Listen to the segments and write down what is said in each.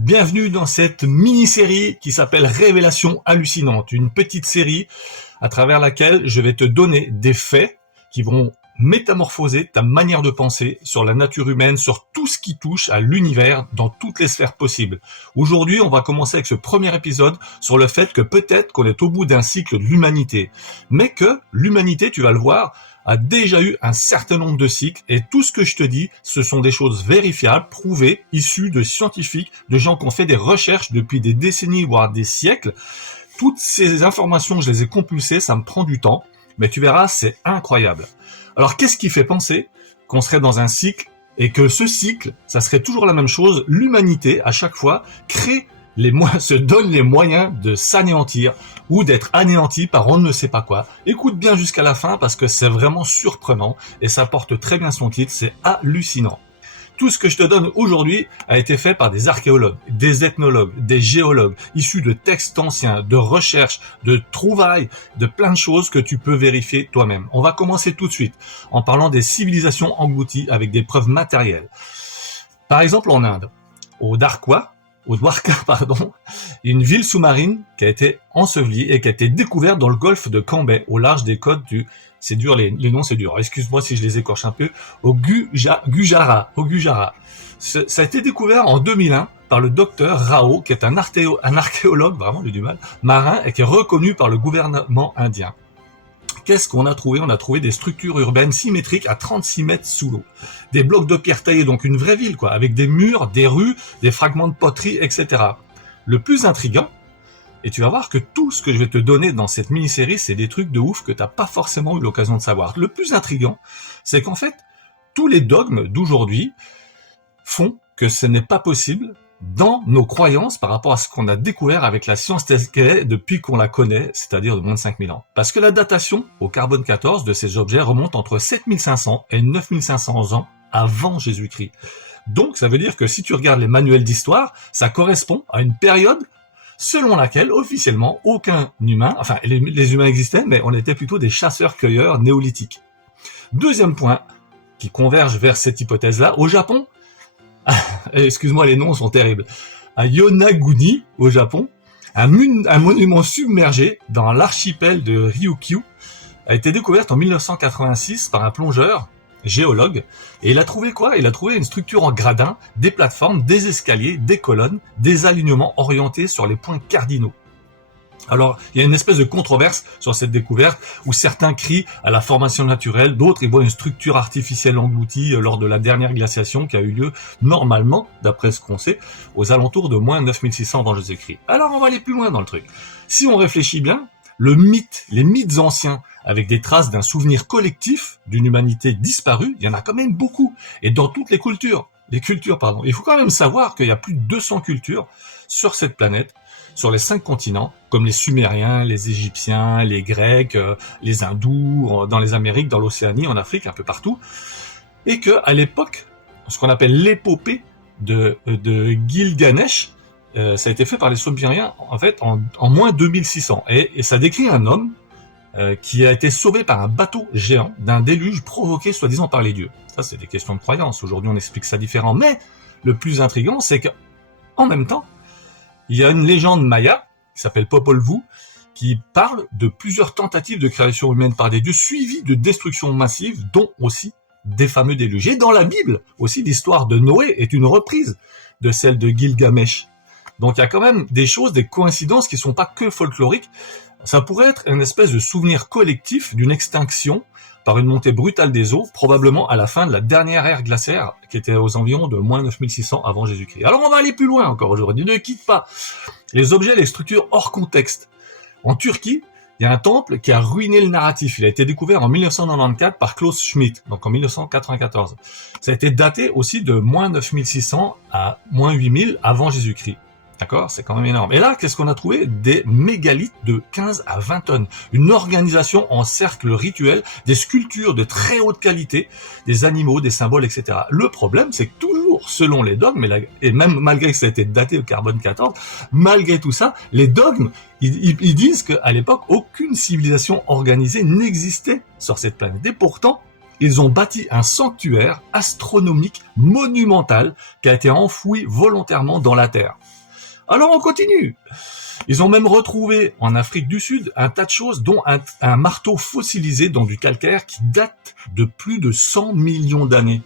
Bienvenue dans cette mini-série qui s'appelle Révélations hallucinantes, une petite série à travers laquelle je vais te donner des faits qui vont métamorphoser ta manière de penser sur la nature humaine, sur tout ce qui touche à l'univers dans toutes les sphères possibles. Aujourd'hui, on va commencer avec ce premier épisode sur le fait que peut-être qu'on est au bout d'un cycle de l'humanité, mais que l'humanité, tu vas le voir, a déjà eu un certain nombre de cycles, et tout ce que je te dis, ce sont des choses vérifiables, prouvées, issues de scientifiques, de gens qui ont fait des recherches depuis des décennies, voire des siècles. Toutes ces informations, je les ai compulsées, ça me prend du temps, mais tu verras, c'est incroyable. Alors, qu'est-ce qui fait penser qu'on serait dans un cycle, et que ce cycle, ça serait toujours la même chose? L'humanité, à chaque fois, se donne les moyens de s'anéantir ou d'être anéanti par on ne sait pas quoi. Écoute bien jusqu'à la fin parce que c'est vraiment surprenant et ça porte très bien son titre, c'est hallucinant. Tout ce que je te donne aujourd'hui a été fait par des archéologues, des ethnologues, des géologues, issus de textes anciens, de recherches, de trouvailles, de plein de choses que tu peux vérifier toi-même. On va commencer tout de suite en parlant des civilisations englouties avec des preuves matérielles. Par exemple en Inde, au Dwarka, une ville sous-marine qui a été ensevelie et qui a été découverte dans le golfe de Cambay, au large des côtes c'est dur, les noms c'est dur, excuse-moi si je les écorche un peu, au Gujarat. Ça a été découvert en 2001 par le docteur Rao, qui est un archéologue, vraiment j'ai du mal, marin, et qui est reconnu par le gouvernement indien. Qu'est-ce qu'on a trouvé? On a trouvé des structures urbaines symétriques à 36 mètres sous l'eau. Des blocs de pierre taillés, donc une vraie ville, avec des murs, des rues, des fragments de poterie, etc. Le plus intriguant, et tu vas voir que tout ce que je vais te donner dans cette mini-série, c'est des trucs de ouf que t'as pas forcément eu l'occasion de savoir. Le plus intriguant, c'est qu'en fait, tous les dogmes d'aujourd'hui font que ce n'est pas possible dans nos croyances par rapport à ce qu'on a découvert avec la science telle qu'elle est depuis qu'on la connaît, c'est-à-dire de moins de 5000 ans. Parce que la datation au carbone 14 de ces objets remonte entre 7500 et 9500 ans avant Jésus-Christ. Donc ça veut dire que si tu regardes les manuels d'histoire, ça correspond à une période selon laquelle officiellement aucun humain, enfin les humains existaient, mais on était plutôt des chasseurs-cueilleurs néolithiques. Deuxième point qui converge vers cette hypothèse-là, au Japon, excuse-moi, les noms sont terribles. À Yonaguni, au Japon, un monument submergé dans l'archipel de Ryukyu a été découvert en 1986 par un plongeur géologue. Et il a trouvé quoi? Il a trouvé une structure en gradin, des plateformes, des escaliers, des colonnes, des alignements orientés sur les points cardinaux. Alors, il y a une espèce de controverse sur cette découverte où certains crient à la formation naturelle, d'autres ils voient une structure artificielle engloutie lors de la dernière glaciation qui a eu lieu normalement, d'après ce qu'on sait, aux alentours de moins 9600 avant Jésus-Christ. Alors, on va aller plus loin dans le truc. Si on réfléchit bien, les mythes anciens avec des traces d'un souvenir collectif d'une humanité disparue, il y en a quand même beaucoup. Et dans toutes les cultures. Il faut quand même savoir qu'il y a plus de 200 cultures sur cette planète, sur les 5 continents, comme les Sumériens, les Égyptiens, les Grecs, les Hindous, dans les Amériques, dans l'Océanie, en Afrique, un peu partout. Et que à l'époque, ce qu'on appelle l'épopée de Gilgamesh, ça a été fait par les Sumériens, en fait, en moins 2600. Et ça décrit un homme qui a été sauvé par un bateau géant d'un déluge provoqué soi-disant par les dieux. Ça, c'est des questions de croyance. Aujourd'hui, on explique ça différemment. Mais le plus intriguant, c'est qu'en même temps, il y a une légende maya qui s'appelle Popol Vuh qui parle de plusieurs tentatives de création humaine par des dieux suivies de destructions massives, dont aussi des fameux déluges. Et dans la Bible, aussi, l'histoire de Noé est une reprise de celle de Gilgamesh. Donc il y a quand même des choses, des coïncidences qui sont pas que folkloriques. Ça pourrait être une espèce de souvenir collectif d'une extinction par une montée brutale des eaux, probablement à la fin de la dernière ère glaciaire, qui était aux environs de moins 9600 avant Jésus-Christ. Alors on va aller plus loin encore aujourd'hui, ne quitte pas les objets, les structures hors contexte. En Turquie, il y a un temple qui a ruiné le narratif. Il a été découvert en 1994 par Klaus Schmidt, donc en 1994. Ça a été daté aussi de moins 9600 à moins 8000 avant Jésus-Christ. D'accord? C'est quand même énorme. Et là, qu'est-ce qu'on a trouvé? Des mégalithes de 15 à 20 tonnes. Une organisation en cercle rituel, des sculptures de très haute qualité, des animaux, des symboles, etc. Le problème, c'est que toujours, selon les dogmes, et même malgré que ça a été daté au carbone 14, malgré tout ça, les dogmes, ils disent qu'à l'époque, aucune civilisation organisée n'existait sur cette planète. Et pourtant, ils ont bâti un sanctuaire astronomique monumental qui a été enfoui volontairement dans la terre. Alors on continue. Ils ont même retrouvé en Afrique du Sud un tas de choses, dont un marteau fossilisé dans du calcaire qui date de plus de 100 millions d'années.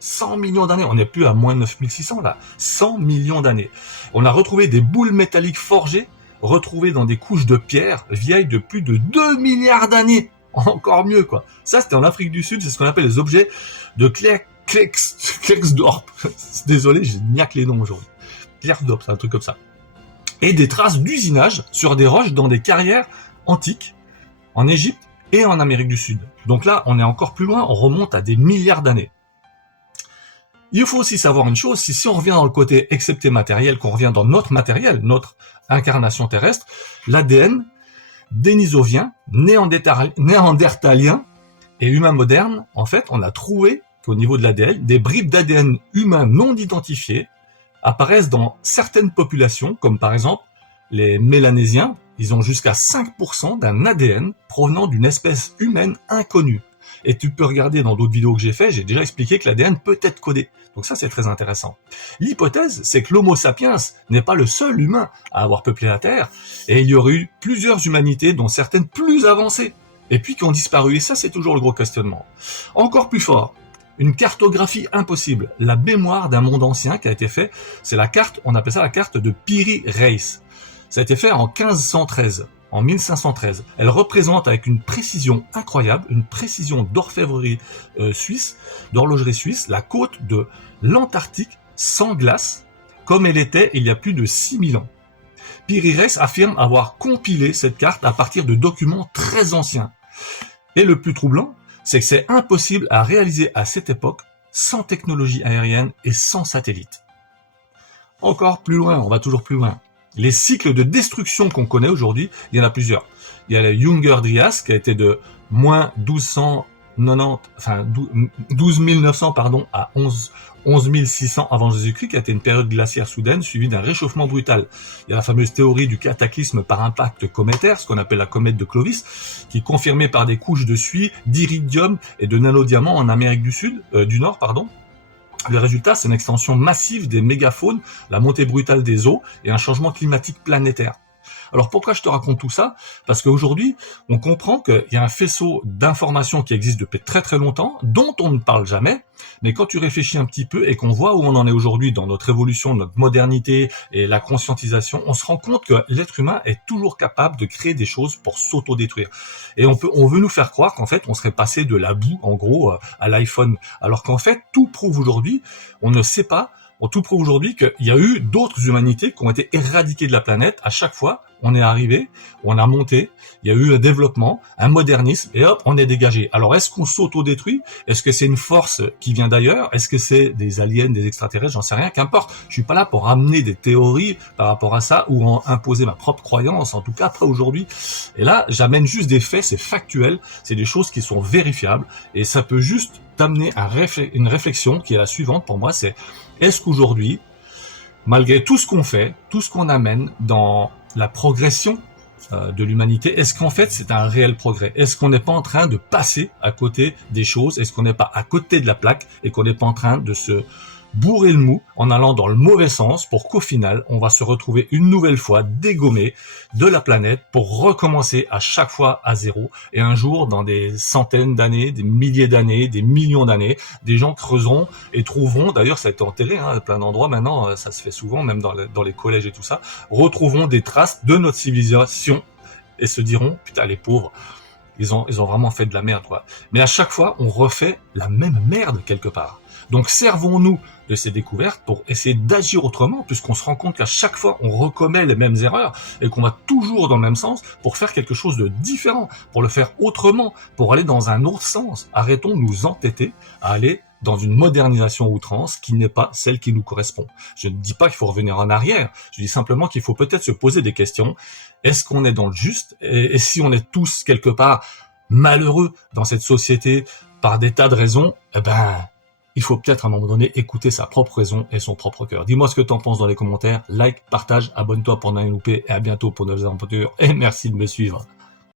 100 millions d'années, on n'est plus à moins de 9600 là, 100 millions d'années. On a retrouvé des boules métalliques forgées, retrouvées dans des couches de pierre vieilles de plus de 2 milliards d'années. Encore mieux quoi. Ça c'était en Afrique du Sud, c'est ce qu'on appelle les objets de Klerksdorp. Désolé, je niaque les noms aujourd'hui. Klerksdorp, c'est un truc comme ça. Et des traces d'usinage sur des roches dans des carrières antiques en Égypte et en Amérique du Sud. Donc là, on est encore plus loin, on remonte à des milliards d'années. Il faut aussi savoir une chose, si on revient dans le côté excepté matériel, qu'on revient dans notre matériel, notre incarnation terrestre, l'ADN dénisovien, néandertalien et humain moderne, en fait, on a trouvé qu'au niveau de l'ADN, des bribes d'ADN humains non identifiées apparaissent dans certaines populations, comme par exemple les Mélanésiens, ils ont jusqu'à 5% d'un ADN provenant d'une espèce humaine inconnue. Et tu peux regarder dans d'autres vidéos que j'ai fait, j'ai déjà expliqué que l'ADN peut être codé. Donc ça, c'est très intéressant. L'hypothèse, c'est que l'Homo sapiens n'est pas le seul humain à avoir peuplé la Terre, et il y aurait eu plusieurs humanités, dont certaines plus avancées, et puis qui ont disparu. Et ça, c'est toujours le gros questionnement. Encore plus fort, une cartographie impossible, la mémoire d'un monde ancien qui a été fait, c'est la carte, on appelle ça la carte de Piri Reis. Ça a été fait en 1513. En 1513, elle représente avec une précision incroyable, une précision d'orfèvrerie suisse, d'horlogerie suisse, la côte de l'Antarctique sans glace, comme elle était il y a plus de 6000 ans. Piri Reis affirme avoir compilé cette carte à partir de documents très anciens. Et le plus troublant, c'est que c'est impossible à réaliser à cette époque sans technologie aérienne et sans satellite. Encore plus loin, on va toujours plus loin. Les cycles de destruction qu'on connaît aujourd'hui, il y en a plusieurs. Il y a le Younger Dryas qui a été de moins 12 900 pardon, à 11 600 avant Jésus-Christ, qui a été une période glaciaire soudaine suivie d'un réchauffement brutal. Il y a la fameuse théorie du cataclysme par impact cométaire, ce qu'on appelle la comète de Clovis, qui est confirmée par des couches de suie, d'iridium et de nanodiamants en Amérique du Nord. Le résultat, c'est une extension massive des mégafaunes, la montée brutale des eaux et un changement climatique planétaire. Alors pourquoi je te raconte tout ça? Parce qu'aujourd'hui, on comprend qu'il y a un faisceau d'informations qui existe depuis très très longtemps, dont on ne parle jamais, mais quand tu réfléchis un petit peu et qu'on voit où on en est aujourd'hui dans notre évolution, notre modernité et la conscientisation, on se rend compte que l'être humain est toujours capable de créer des choses pour s'auto-détruire. Et on veut nous faire croire qu'en fait, on serait passé de la boue, en gros, à l'iPhone. Alors qu'en fait, tout prouve aujourd'hui, on ne sait pas, tout prouve aujourd'hui qu'il y a eu d'autres humanités qui ont été éradiquées de la planète. À chaque fois, on est arrivé, on a monté, il y a eu un développement, un modernisme, et hop, on est dégagé. Alors, est-ce qu'on s'auto-détruit? Est-ce que c'est une force qui vient d'ailleurs? Est-ce que c'est des aliens, des extraterrestres? J'en sais rien, qu'importe. Je suis pas là pour ramener des théories par rapport à ça ou en imposer ma propre croyance, en tout cas après aujourd'hui. Et là, j'amène juste des faits, c'est factuel, c'est des choses qui sont vérifiables, et ça peut juste t'amener à une réflexion qui est la suivante pour moi, c'est est-ce qu'aujourd'hui, malgré tout ce qu'on fait, tout ce qu'on amène dans la progression de l'humanité, est-ce qu'en fait c'est un réel progrès? Est-ce qu'on n'est pas en train de passer à côté des choses? Est-ce qu'on n'est pas à côté de la plaque et qu'on n'est pas en train de se bourrer le mou en allant dans le mauvais sens pour qu'au final on va se retrouver une nouvelle fois dégommé de la planète pour recommencer à chaque fois à zéro, et un jour dans des centaines d'années, des milliers d'années, des millions d'années, des gens creuseront et trouveront, d'ailleurs ça a été enterré à plein d'endroits maintenant, ça se fait souvent même dans les collèges et tout ça, retrouveront des traces de notre civilisation et se diront putain les pauvres, ils ont vraiment fait de la merde quoi. Mais à chaque fois on refait la même merde quelque part. Donc servons-nous de ces découvertes pour essayer d'agir autrement, puisqu'on se rend compte qu'à chaque fois on recommet les mêmes erreurs et qu'on va toujours dans le même sens pour faire quelque chose de différent, pour le faire autrement, pour aller dans un autre sens. Arrêtons de nous entêter à aller dans une modernisation outrance qui n'est pas celle qui nous correspond. Je ne dis pas qu'il faut revenir en arrière, je dis simplement qu'il faut peut-être se poser des questions. Est-ce qu'on est dans le juste? Et si on est tous quelque part malheureux dans cette société par des tas de raisons, il faut peut-être à un moment donné écouter sa propre raison et son propre cœur. Dis-moi ce que tu en penses dans les commentaires, like, partage, abonne-toi pour ne rien louper, et à bientôt pour de nouvelles aventures, et merci de me suivre.